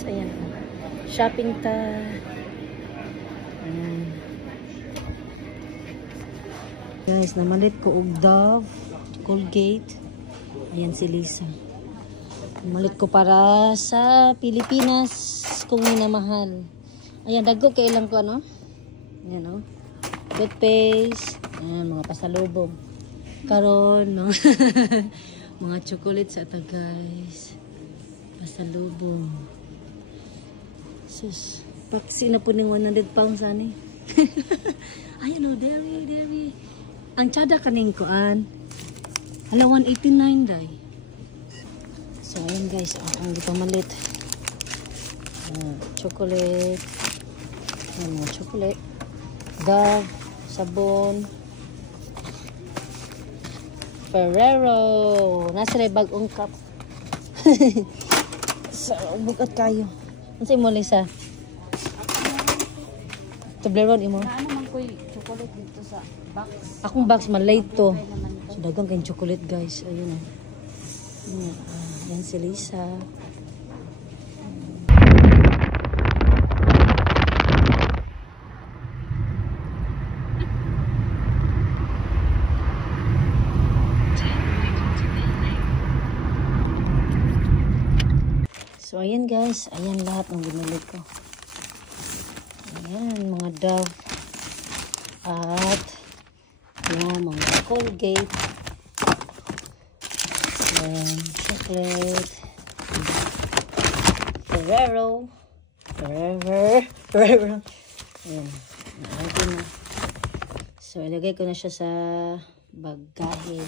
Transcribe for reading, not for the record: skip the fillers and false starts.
guys. Ayan. Shopping ta. Ayan. Guys, namalit ko og Dove, Colgate. Ayan si Lisa. Namalit ko para sa Pilipinas kung minamahal. Ayan, dagko kay ilang ko ano. Ayan o. Toothpaste. Ayan, mga pasalubong. Karon, no? Mga chocolate sa ata guys. Pasalubong. Sus. Paksi na po ng 100 pounds ani. Ayan o, dairy. Ang tsada kaning kuan. Hala, 189 day. So, ayan guys. Ang ipamalit. Chocolate. Ayan mga chocolate. Dove. Sabon. Ferrero. Nasa rin bagong cup. So, bukat kayo. Ano sa imo, Lisa? Toblerone imo? Ano man ko'y chocolate dito sa box. Akong box malay to. So, dagang kayong chocolate guys. Ayun. Yan si Lisa. So, ayan guys. Ayan lahat ng binili ko. Ayan, mga Dove. At, mga Colgate. Ayan, chocolate. Ferrero. Ayan. Nalagay na. So, ilagay ko na siya sa bagahe.